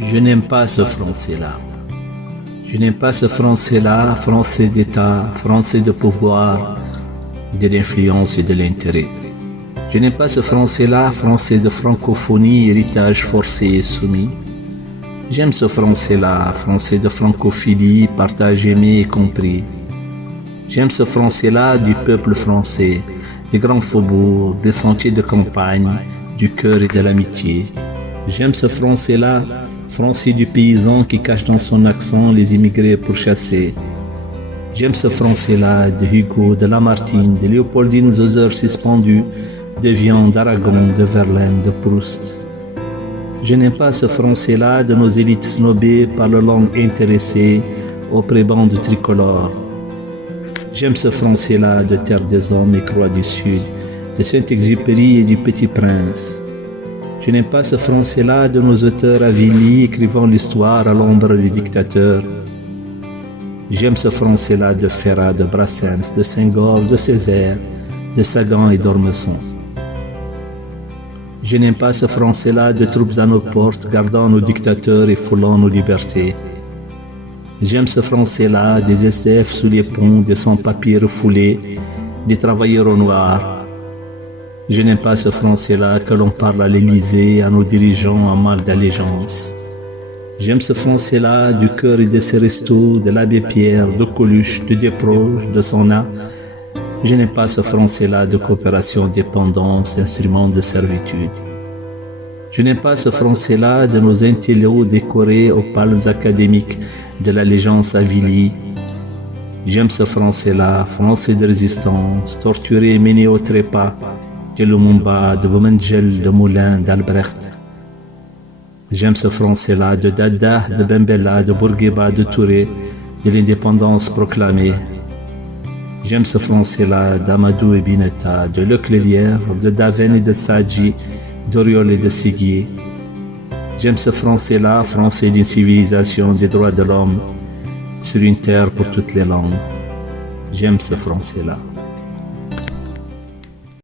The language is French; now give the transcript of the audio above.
Je n'aime pas ce français-là. Je n'aime pas ce français-là, français d'État, français de pouvoir, de l'influence et de l'intérêt. Je n'aime pas ce français-là, français de francophonie, héritage forcé et soumis. J'aime ce français-là, français de francophilie, partage aimé et compris. J'aime ce français-là du peuple français, des grands faubourgs, des sentiers de campagne, du cœur et de l'amitié. J'aime ce français-là, français du paysan qui cache dans son accent les immigrés pourchassés. J'aime ce français-là de Hugo, de Lamartine, de Léopoldine aux heures suspendues, de Vian, d'Aragon, de Verlaine, de Proust. Je n'aime pas ce français-là de nos élites snobées par la langue intéressée aux prébans de tricolore. J'aime ce français-là de Terre des Hommes et Croix du Sud, de Saint-Exupéry et du Petit Prince. Je n'aime pas ce français-là de nos auteurs avilis écrivant l'histoire à l'ombre des dictateurs. J'aime ce français-là de Ferrat, de Brassens, de Senghor, de Césaire, de Sagan et d'Ormesson. Je n'aime pas ce français-là de troupes à nos portes, gardant nos dictateurs et foulant nos libertés. J'aime ce français-là des SDF sous les ponts, des sans-papiers refoulés, des travailleurs au noir. Je n'aime pas ce français-là que l'on parle à l'Élysée, à nos dirigeants en mal d'allégeance. J'aime ce français-là du cœur et de ses restos, de l'abbé Pierre, de Coluche, de Desproges, de Sonna. Je n'aime pas ce français-là de coopération, dépendance, instrument de servitude. Je n'aime pas ce français-là de nos intellos décorés aux palmes académiques de l'allégeance avilie. J'aime ce français-là, français de résistance, torturé et mené au trépas, de Lumumba, de Boumendjel, de Moulin, d'Albrecht. J'aime ce français-là de Dada, de Bembella, de Bourguiba, de Touré, de l'indépendance proclamée. J'aime ce français-là d'Amadou et Binetta, de Leclélière, de Daven et de Sadji, d'Oriol et de Séguier. J'aime ce français-là, français d'une civilisation des droits de l'homme, sur une terre pour toutes les langues. J'aime ce français-là.